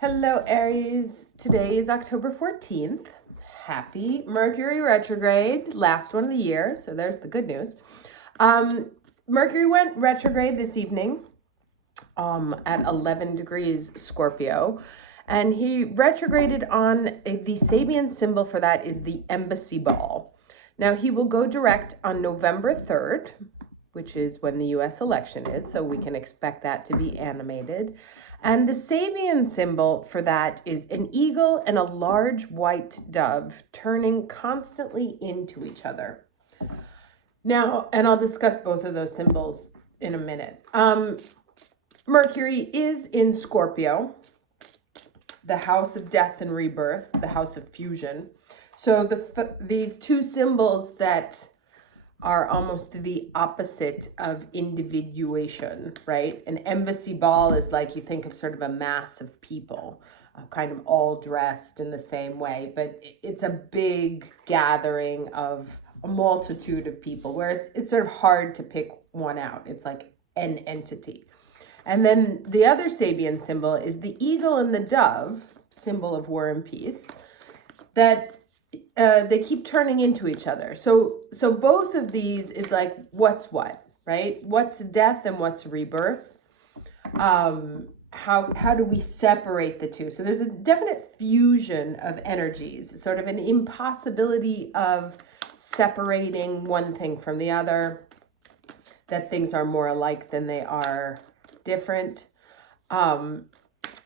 Hello, Aries. Today is October 14th. Happy Mercury Retrograde, last one of the year. So there's the good news. Mercury went retrograde this evening at 11 degrees Scorpio. And he retrograded on the Sabian symbol for that is the embassy ball. Now he will go direct on November 3rd, which is when the US election is. So we can expect that to be animated. And the Sabian symbol for that is an eagle and a large white dove turning constantly into each other. Now, and I'll discuss both of those symbols in a minute. Mercury is in Scorpio, the house of death and rebirth, the house of fusion. So these two symbols that are almost the opposite of individuation, right? An embassy ball is like you think of sort of a mass of people, kind of all dressed in the same way, but it's a big gathering of a multitude of people where it's sort of hard to pick one out. It's like an entity. And then the other Sabian symbol is the eagle and the dove, symbol of war and peace, that they keep turning into each other. So both of these is like what's what, right? What's death and what's rebirth? How do we separate the two? So there's a definite fusion of energies, sort of an impossibility of separating one thing from the other, that things are more alike than they are different. At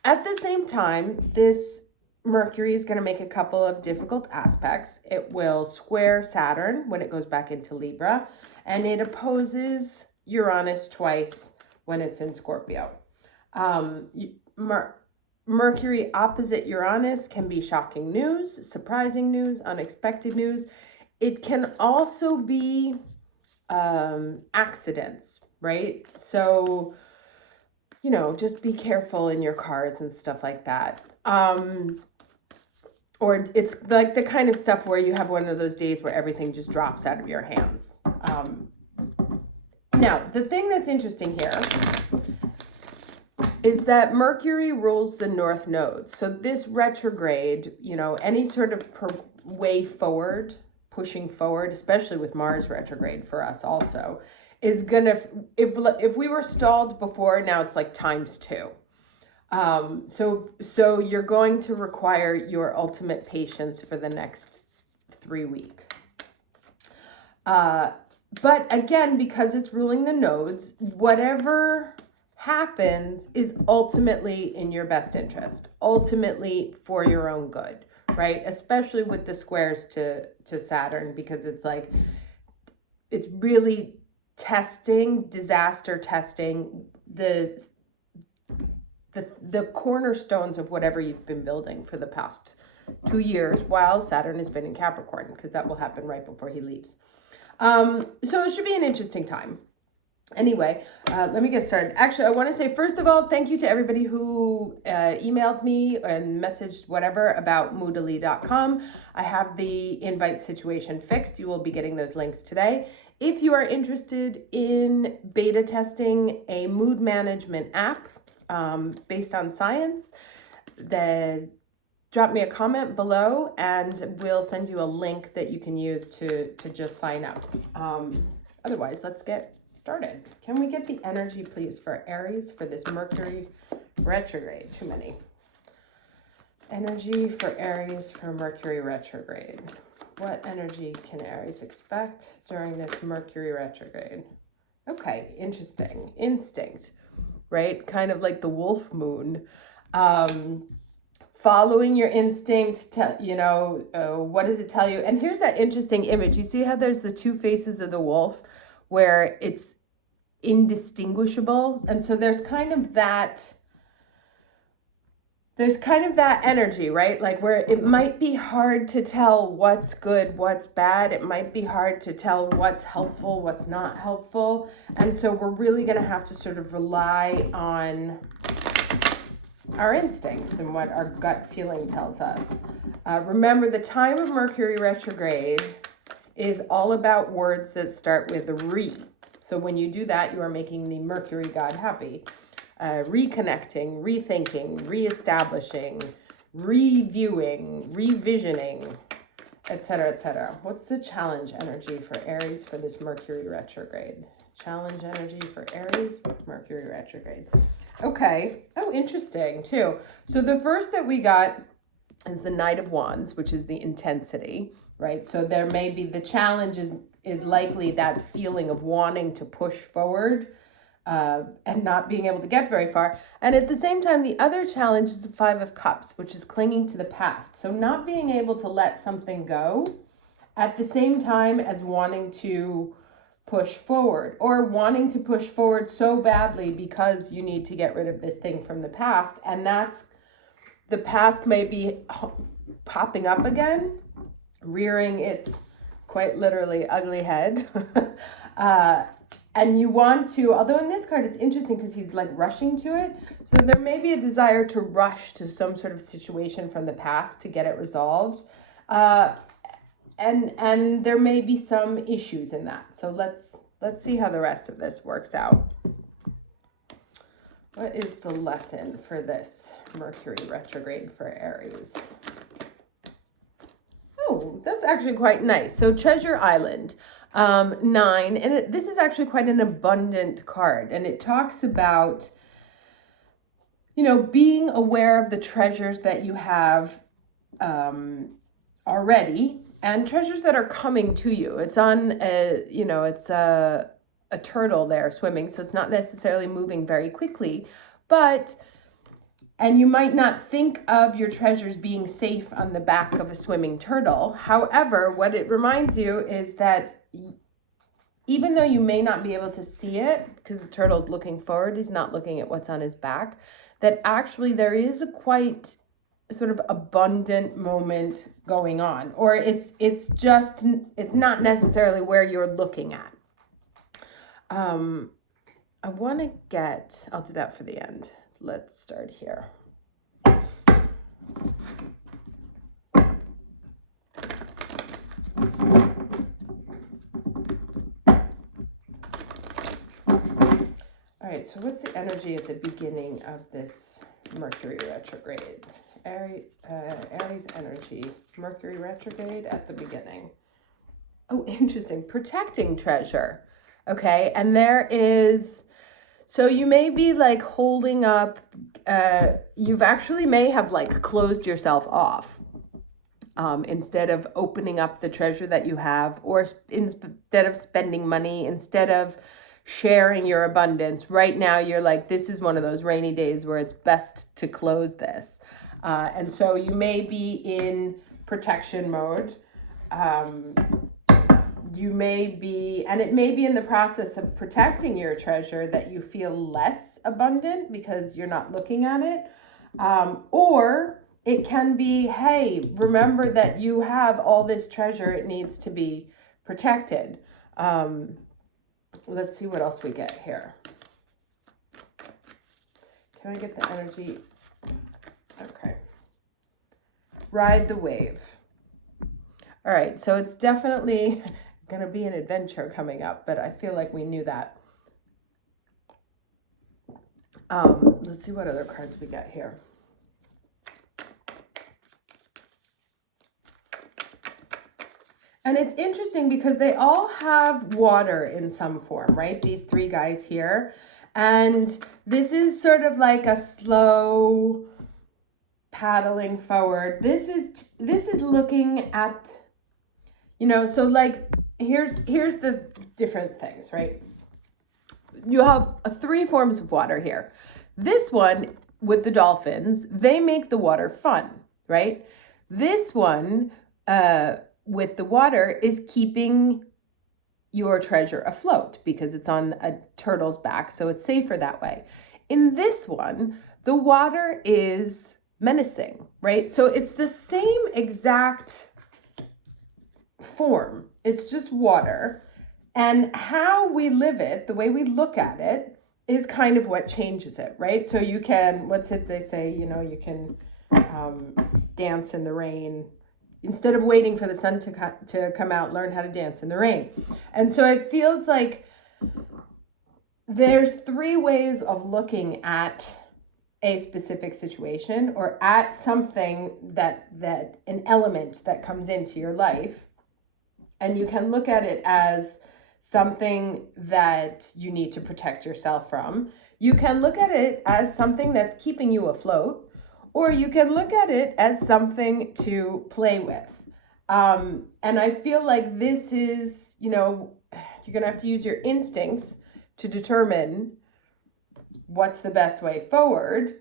the same time, this Mercury is going to make a couple of difficult aspects. It will square Saturn when it goes back into Libra, and it opposes Uranus twice when it's in Scorpio. Mercury opposite Uranus can be shocking news, surprising news, unexpected news. It can also be accidents, right? So, just be careful in your cars and stuff like that. Or it's like the kind of stuff where you have one of those days where everything just drops out of your hands. Now, the thing that's interesting here is that Mercury rules the north node. So this retrograde, any sort of way forward, pushing forward, especially with Mars retrograde for us also, is gonna, if we were stalled before, now it's like times two. So you're going to require your ultimate patience for the next 3 weeks. But again, because it's ruling the nodes, whatever happens is ultimately in your best interest, ultimately for your own good, right? Especially with the squares to Saturn, because it's like, it's really disaster testing the cornerstones of whatever you've been building for the past 2 years while Saturn has been in Capricorn, because that will happen right before he leaves. So it should be an interesting time. Anyway, let me get started. Actually, I want to say, first of all, thank you to everybody who emailed me and messaged whatever about moodily.com. I have the invite situation fixed. You will be getting those links today. If you are interested in beta testing a mood management app based on science, drop me a comment below and we'll send you a link that you can use to just sign up. Otherwise, let's get started. Can we get the energy, please, for Aries for this Mercury retrograde? Too many. Energy for Aries for Mercury retrograde. What energy can Aries expect during this Mercury retrograde? Okay, interesting. Instinct, right? Kind of like the wolf moon. Following your instinct, what does it tell you? And here's that interesting image. You see how there's the two faces of the wolf where it's indistinguishable? And so there's kind of that energy, right? Like where it might be hard to tell what's good, what's bad. It might be hard to tell what's helpful, what's not helpful. And so we're really going to have to sort of rely on our instincts and what our gut feeling tells us. Remember, the time of Mercury retrograde is all about words that start with re. So when you do that, you are making the Mercury god happy. reconnecting, rethinking, reestablishing, reviewing, revisioning, etc., etc. What's the challenge energy for Aries for this Mercury retrograde? Challenge energy for Aries with Mercury retrograde. Okay. Oh, interesting too. So the first that we got is the Knight of Wands, which is the intensity, right? So there may be the challenge is likely that feeling of wanting to push forward and not being able to get very far. And at the same time, the other challenge is the Five of Cups, which is clinging to the past. So not being able to let something go at the same time as wanting to push forward, or wanting to push forward so badly because you need to get rid of this thing from the past. And that's, the past may be popping up again, rearing its quite literally ugly head. And you want to, although in this card, it's interesting because he's like rushing to it. So there may be a desire to rush to some sort of situation from the past to get it resolved. And there may be some issues in that. So let's see how the rest of this works out. What is the lesson for this Mercury retrograde for Aries? Oh, that's actually quite nice. So Treasure Island. 9, and this is actually quite an abundant card, and it talks about, you know, being aware of the treasures that you have already and treasures that are coming to you. It's on it's a turtle there swimming, so it's not necessarily moving very quickly, and you might not think of your treasures being safe on the back of a swimming turtle. However, what it reminds you is that even though you may not be able to see it because the turtle's looking forward, he's not looking at what's on his back, that actually there is a quite sort of abundant moment going on, or it's not necessarily where you're looking at. I'll do that for the end. Let's start here. All right, so what's the energy at the beginning of this Mercury retrograde? Aries energy, Mercury retrograde at the beginning. Oh, interesting. Protecting treasure. Okay, and there is... So you may be like holding up, you've actually may have like closed yourself off instead of opening up the treasure that you have, or instead of spending money, instead of sharing your abundance. Right now you're like, this is one of those rainy days where it's best to close this. And so you may be in protection mode. You may be, and it may be in the process of protecting your treasure that you feel less abundant because you're not looking at it. Or it can be, hey, remember that you have all this treasure, it needs to be protected. Let's see what else we get here. Can I get the energy? Okay. Ride the wave. All right, so it's definitely going to be an adventure coming up, but I feel like we knew that. Let's see what other cards we got here. And it's interesting because they all have water in some form, right? These three guys here. And this is sort of like a slow paddling forward. This is looking at, so like, here's the different things, right? You have three forms of water here. This one with the dolphins, they make the water fun, right? This one with the water is keeping your treasure afloat because it's on a turtle's back, so it's safer that way. In this one, the water is menacing, right? So it's the same exact form. It's just water. And how we live it, the way we look at it, is kind of what changes it, right? So you can, they say, you can dance in the rain. Instead of waiting for the sun to come out, learn how to dance in the rain. And so it feels like there's three ways of looking at a specific situation or at something that an element that comes into your life. And you can look at it as something that you need to protect yourself from. You can look at it as something that's keeping you afloat, or you can look at it as something to play with. And I feel like this is, you're going to have to use your instincts to determine what's the best way forward.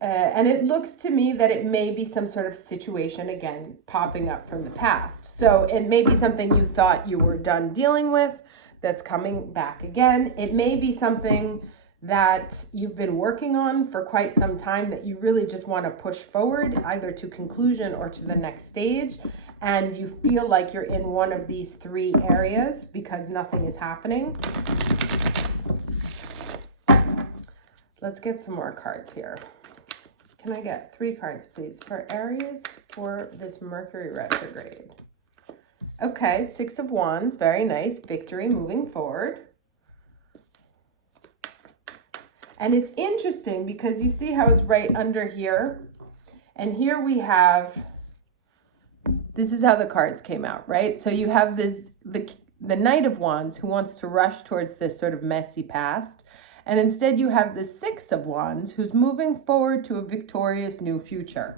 And it looks to me that it may be some sort of situation, again, popping up from the past. So it may be something you thought you were done dealing with that's coming back again. It may be something that you've been working on for quite some time that you really just want to push forward, either to conclusion or to the next stage. And you feel like you're in one of these three areas because nothing is happening. Let's get some more cards here. Can I get 3 cards, please, for Aries for this Mercury retrograde? Okay, 6 of Wands, very nice. Victory, moving forward. And it's interesting because you see how it's right under here? And here we have, this is how the cards came out, right? So you have this, the Knight of Wands who wants to rush towards this sort of messy past. And instead you have the 6 of Wands who's moving forward to a victorious new future.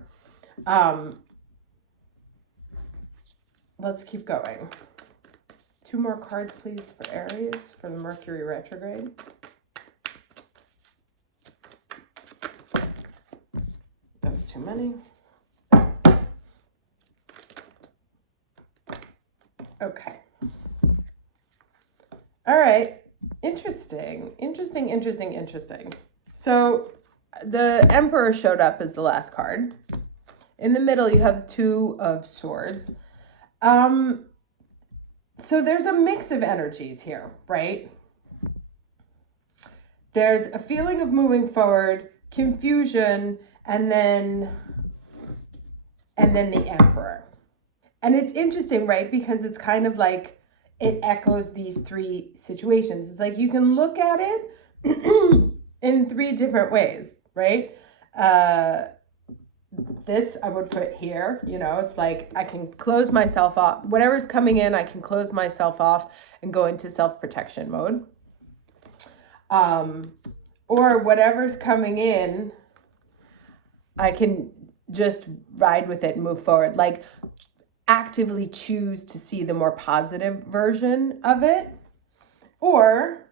Let's keep going. 2 more cards, please, for Aries for the Mercury retrograde. That's too many. Okay. All right. Interesting. So the Emperor showed up as the last card. In the middle, you have the 2 of Swords. So there's a mix of energies here, right? There's a feeling of moving forward, confusion, and then the Emperor. And it's interesting, right? Because it's kind of like it echoes these 3 situations. It's like you can look at it in 3 different ways, right? This I would put here, it's like I can close myself off. Whatever's coming in, I can close myself off and go into self-protection mode. Or whatever's coming in, I can just ride with it and move forward. Like actively choose to see the more positive version of it. Or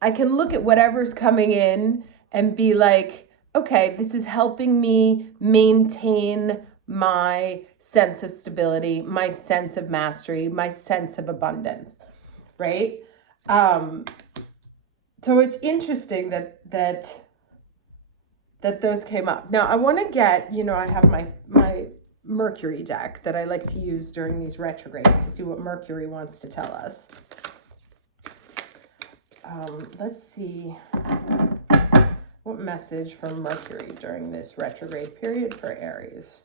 I can look at whatever's coming in and be like, okay, this is helping me maintain my sense of stability, my sense of mastery, my sense of abundance, right? So it's interesting that those came up. Now I want to get, I have my Mercury deck that I like to use during these retrogrades to see what Mercury wants to tell us. Let's see what message from Mercury during this retrograde period for Aries.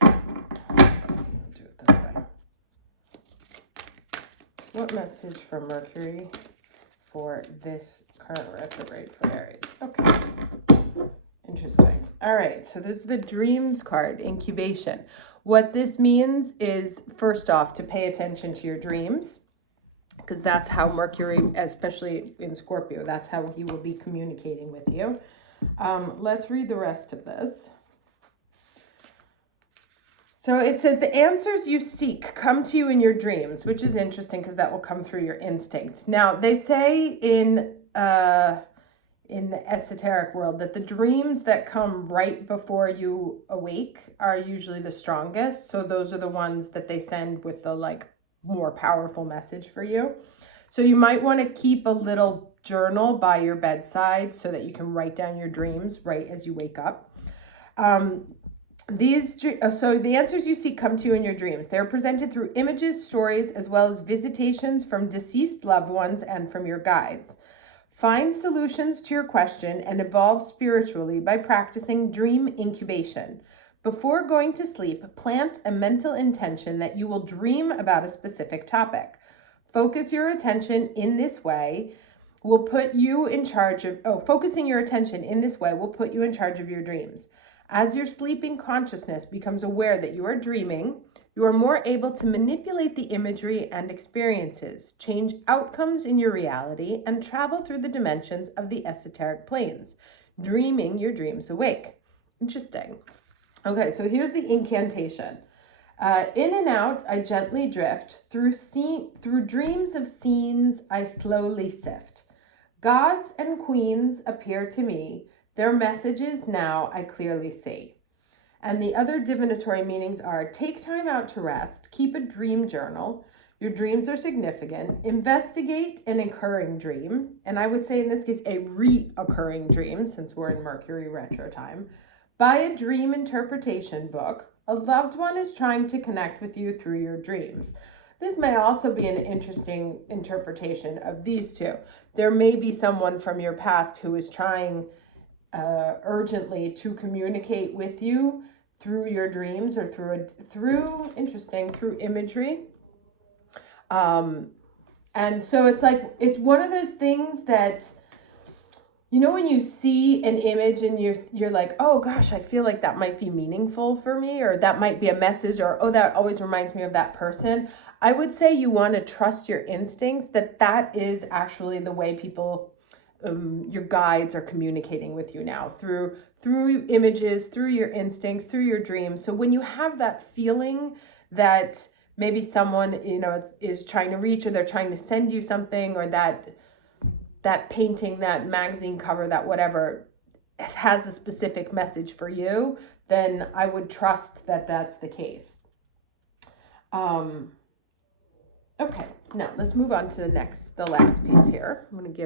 Do it this way. What message from Mercury for this current retrograde for Aries? Okay. Interesting. All right, so this is the Dreams card, Incubation. What this means is, first off, to pay attention to your dreams, because that's how Mercury, especially in Scorpio, that's how he will be communicating with you. Let's read the rest of this. So it says, the answers you seek come to you in your dreams, which is interesting because that will come through your instinct. Now, they say in the esoteric world that the dreams that come right before you awake are usually the strongest. So those are the ones that they send with the more powerful message for you. So you might want to keep a little journal by your bedside so that you can write down your dreams right as you wake up. So the answers you seek come to you in your dreams. They're presented through images, stories, as well as visitations from deceased loved ones and from your guides. Find solutions to your question and evolve spiritually by practicing dream incubation. Before going to sleep, plant a mental intention that you will dream about a specific topic. Focus your attention in this way will put you in charge of, focusing your attention in this way will put you in charge of your dreams. As your sleeping consciousness becomes aware that you are dreaming, you are more able to manipulate the imagery and experiences, change outcomes in your reality, and travel through the dimensions of the esoteric planes, dreaming your dreams awake. Interesting. Okay, so here's the incantation. In and out, I gently drift. Through dreams of scenes, I slowly sift. Gods and queens appear to me. Their messages now I clearly see. And the other divinatory meanings are: take time out to rest, keep a dream journal. Your dreams are significant. Investigate an occurring dream. And I would say in this case, a reoccurring dream, since we're in Mercury retro time. Buy a dream interpretation book. A loved one is trying to connect with you through your dreams. This may also be an interesting interpretation of these two. There may be someone from your past who is trying urgently to communicate with you through your dreams or through imagery. And so it's one of those things that, you know, when you see an image and you're like, oh gosh, I feel like that might be meaningful for me, or that might be a message, or oh, that always reminds me of that person. I would say you want to trust your instincts, that is actually the way people, your guides are communicating with you now, through images, through your instincts, through your dreams. So when you have that feeling that maybe someone, you know, is trying to reach, or they're trying to send you something, or that painting, that magazine cover, that whatever has a specific message for you, then I would trust that that's the case. Okay, now let's move on to the last piece here. I'm going to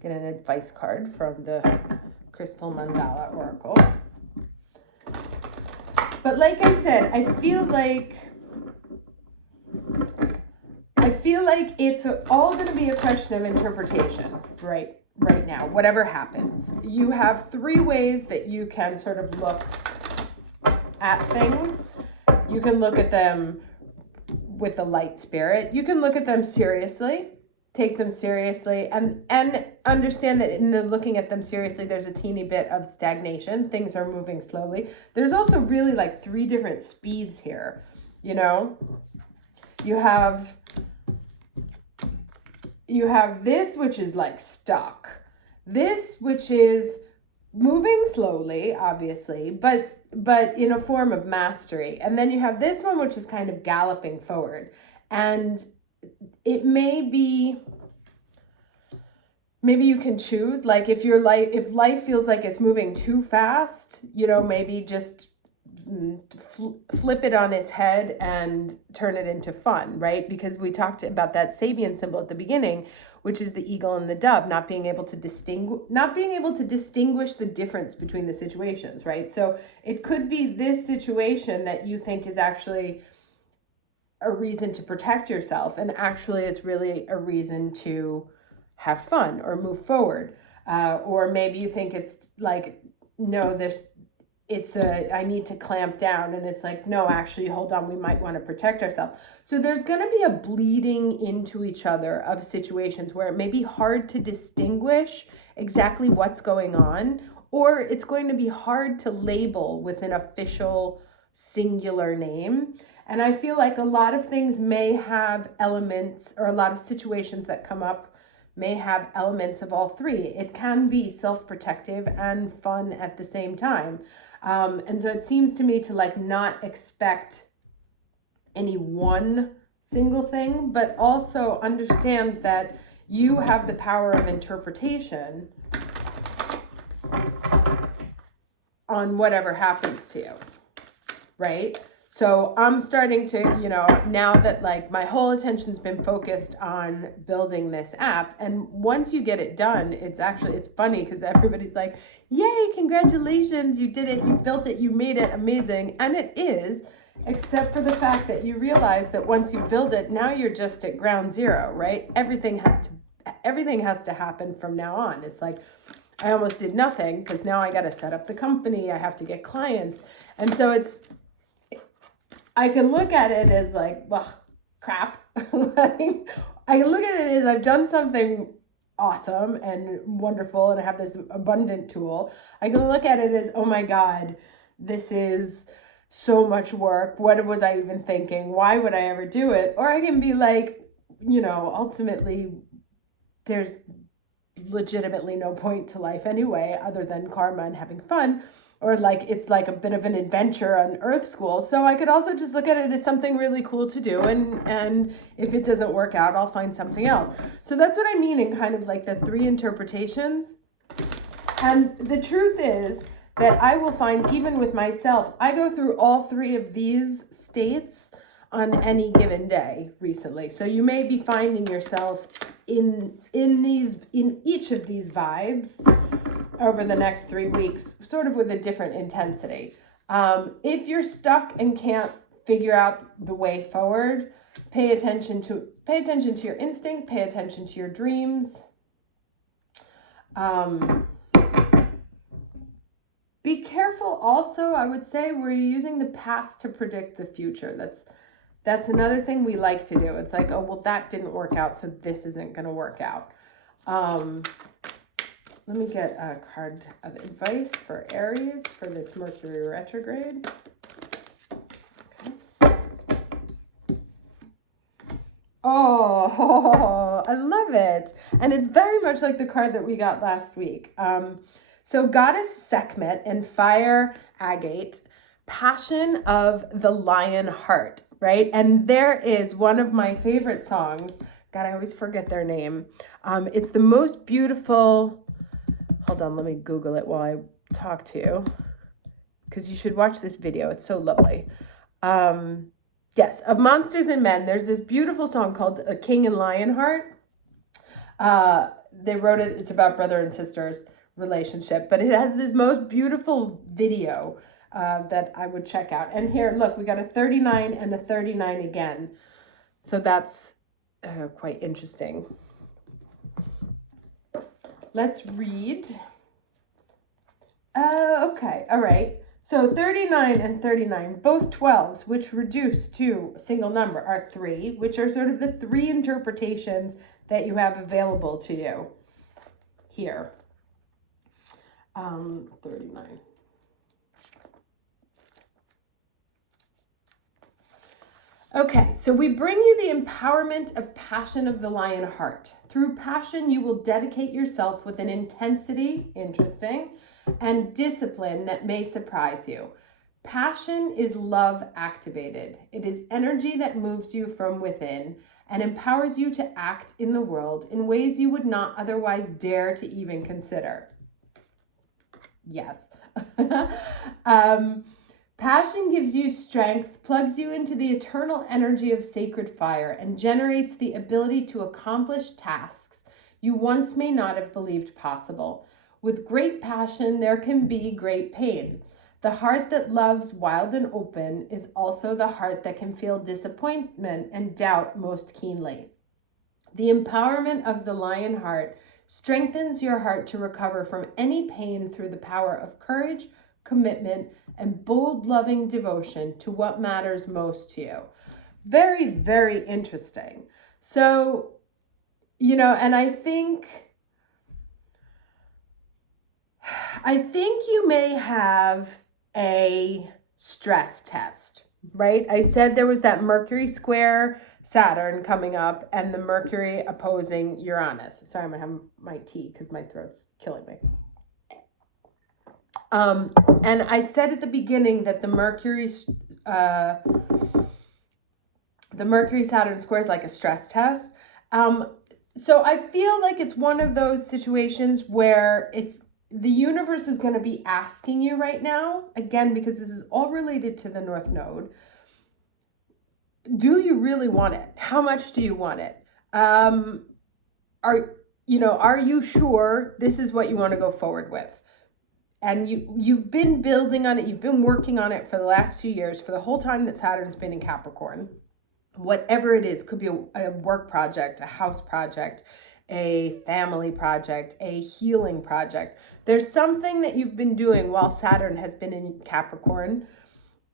get an advice card from the Crystal Mandala Oracle. But like I said, I feel like it's all going to be a question of interpretation right now, whatever happens. You have three ways that you can sort of look at things. You can look at them with the light spirit. You can look at them seriously, take them seriously, and understand that in the looking at them seriously, there's a teeny bit of stagnation. Things are moving slowly. There's also really like three different speeds here, you know? You have this, which is like stuck. This, which is moving slowly, obviously, but in a form of mastery. And then you have this one, which is kind of galloping forward. And it may be, maybe you can choose, like if life feels like it's moving too fast, you know, maybe just flip it on its head and turn it into fun, right? Because we talked about that Sabian symbol at the beginning, which is the eagle and the dove, not being able to distinguish the difference between the situations, right? So it could be this situation that you think is actually a reason to protect yourself, and actually it's really a reason to have fun or move forward. Or maybe you think it's like, no, I need to clamp down, and it's like, no, actually, hold on, we might want to protect ourselves. So there's going to be a bleeding into each other of situations where it may be hard to distinguish exactly what's going on, or it's going to be hard to label with an official singular name. And I feel like a lot of things may have elements, or a lot of situations that come up may have elements of all three. It can be self-protective and fun at the same time. And so it seems to me to like not expect any one single thing, but also understand that you have the power of interpretation on whatever happens to you, right? So I'm starting to, you know, now that like my whole attention's been focused on building this app, and once you get it done, it's funny because everybody's like, yay, congratulations, you did it, you built it, you made it amazing. And it is, except for the fact that you realize that once you build it, now you're just at ground zero, right? Everything has to happen from now on. It's like, I almost did nothing because now I got to set up the company. I have to get clients. And so I can look at it as like, well, crap. Like, I can look at it as I've done something awesome and wonderful and I have this abundant tool. I can look at it as, oh my God, this is so much work. What was I even thinking? Why would I ever do it? Or I can be like, ultimately there's legitimately no point to life anyway, other than karma and having fun. Or like, it's like a bit of an adventure on Earth School. So I could also just look at it as something really cool to do. And if it doesn't work out, I'll find something else. So that's what I mean in kind of like the three interpretations. And the truth is that I will find, even with myself, I go through all three of these states on any given day recently. So you may be finding yourself in each of these vibes over the next 3 weeks, sort of with a different intensity. If you're stuck and can't figure out the way forward, pay attention to your instinct, pay attention to your dreams. Be careful also, I would say, where you're using the past to predict the future. That's another thing we like to do. It's like, oh, well, that didn't work out, so this isn't going to work out. Let me get a card of advice for Aries for this Mercury retrograde. Okay. Oh, I love it. And it's very much like the card that we got last week. So Goddess Sekhmet and Fire Agate, Passion of the Lion Heart, right? And there is one of my favorite songs. God, I always forget their name. It's the most beautiful... Hold on, let me Google it while I talk to you, because you should watch this video. It's so lovely. Yes, of Monsters and Men, there's this beautiful song called A King and Lionheart. They wrote it, it's about brother and sister's relationship, but it has this most beautiful video that I would check out. And here, look, we got a 39 and a 39 again. So that's quite interesting. Let's read. Okay, all right. So 39 and 39, both 12s, which reduce to a single number, are 3, which are sort of the 3 interpretations that you have available to you here. 39. Okay, so we bring you the empowerment of passion of the lion heart. Through passion, you will dedicate yourself with an intensity, interesting, and discipline that may surprise you. Passion is love activated. It is energy that moves you from within and empowers you to act in the world in ways you would not otherwise dare to even consider. Yes. Passion gives you strength, plugs you into the eternal energy of sacred fire, and generates the ability to accomplish tasks you once may not have believed possible. With great passion, there can be great pain. The heart that loves wild and open is also the heart that can feel disappointment and doubt most keenly. The empowerment of the lion heart strengthens your heart to recover from any pain through the power of courage, commitment, and bold, loving devotion to what matters most to you. Very, very interesting. So, and I think you may have a stress test, right? I said there was that Mercury square Saturn coming up and the Mercury opposing Uranus. Sorry, I'm going to have my tea because my throat's killing me. And I said at the beginning that the Mercury Saturn square is like a stress test. So I feel like it's one of those situations where the universe is going to be asking you right now, again, because this is all related to the North Node. Do you really want it? How much do you want it? Are you sure this is what you want to go forward with? And you've been building on it, you've been working on it for the last 2 years, for the whole time that Saturn's been in Capricorn. Whatever it is, could be a work project, a house project, a family project, a healing project. There's something that you've been doing while Saturn has been in Capricorn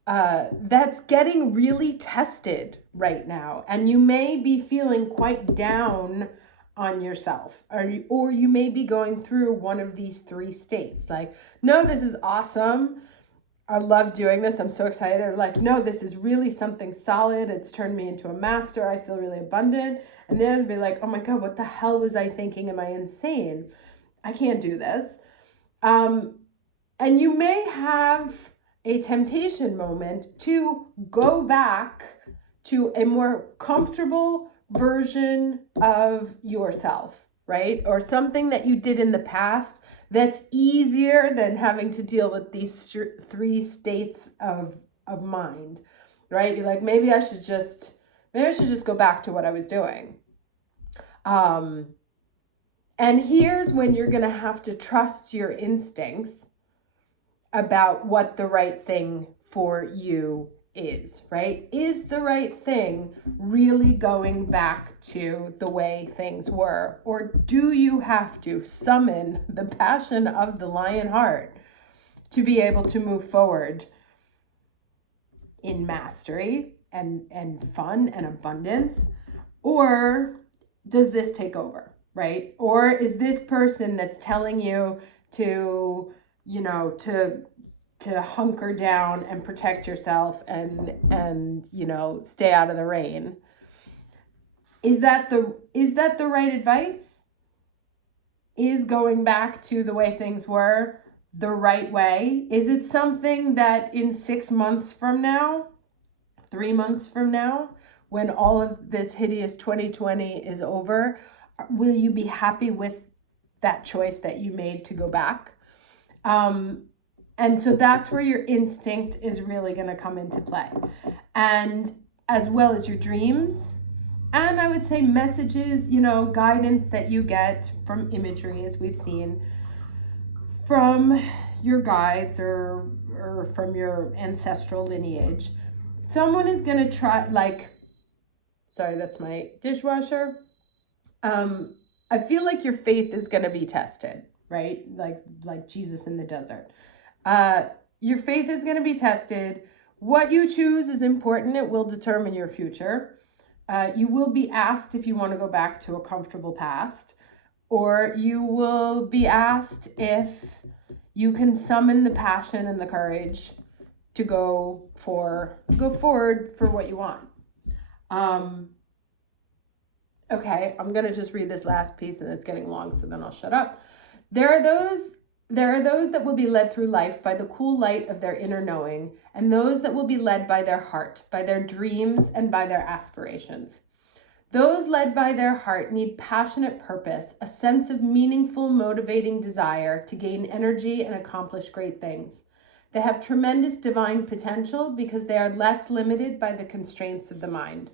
that's getting really tested right now. And you may be feeling quite down on yourself, or you may be going through one of these three states. Like, no, this is awesome. I love doing this. I'm so excited. Or like, no, this is really something solid. It's turned me into a master. I feel really abundant. And then they'll be like, oh my God, what the hell was I thinking? Am I insane? I can't do this. And you may have a temptation moment to go back to a more comfortable version of yourself, right? Or something that you did in the past that's easier than having to deal with these three states of mind, right? You're like, maybe I should just go back to what I was doing. And here's when you're going to have to trust your instincts about what the right thing for you is, right? Is the right thing really going back to the way things were? Or do you have to summon the passion of the lion heart to be able to move forward in mastery and fun and abundance? Or does this take over, right? Or is this person that's telling you to hunker down and protect yourself and stay out of the rain? Is that the right advice? Is going back to the way things were the right way? Is it something that in 6 months from now, 3 months from now, when all of this hideous 2020 is over, will you be happy with that choice that you made to go back? And so that's where your instinct is really going to come into play. And as well as your dreams, and I would say messages, guidance that you get from imagery, as we've seen, from your guides or from your ancestral lineage. Someone is going to try, sorry, that's my dishwasher. I feel like your faith is going to be tested, right? Like Jesus in the desert. Your faith is going to be tested. What you choose is important. It will determine your future. You will be asked if you want to go back to a comfortable past, or you will be asked if you can summon the passion and the courage to go forward for what you want. Okay, I'm going to just read this last piece, and it's getting long, so then I'll shut up. There are those that will be led through life by the cool light of their inner knowing, and those that will be led by their heart, by their dreams, and by their aspirations. Those led by their heart need passionate purpose, a sense of meaningful, motivating desire to gain energy and accomplish great things. They have tremendous divine potential because they are less limited by the constraints of the mind.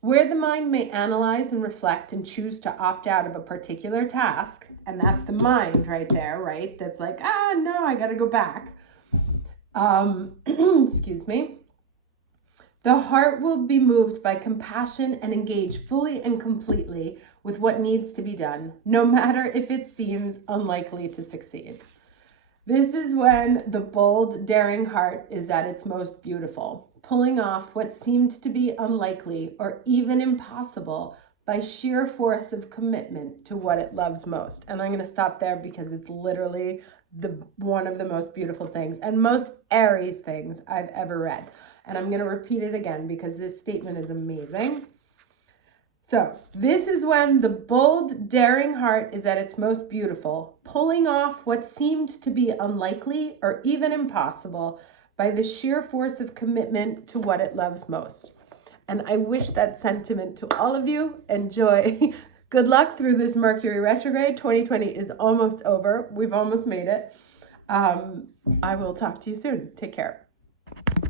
Where the mind may analyze and reflect and choose to opt out of a particular task, and that's the mind right there, right? That's like, no, I got to go back. Excuse me. The heart will be moved by compassion and engage fully and completely with what needs to be done, no matter if it seems unlikely to succeed. This is when the bold, daring heart is at its most beautiful, pulling off what seemed to be unlikely or even impossible by sheer force of commitment to what it loves most. And I'm going to stop there because it's literally one of the most beautiful things and most Aries things I've ever read. And I'm going to repeat it again because this statement is amazing. So this is when the bold, daring heart is at its most beautiful, pulling off what seemed to be unlikely or even impossible by the sheer force of commitment to what it loves most. And I wish that sentiment to all of you. Enjoy. Good luck through this Mercury Retrograde. 2020 is almost over. We've almost made it. I will talk to you soon. Take care.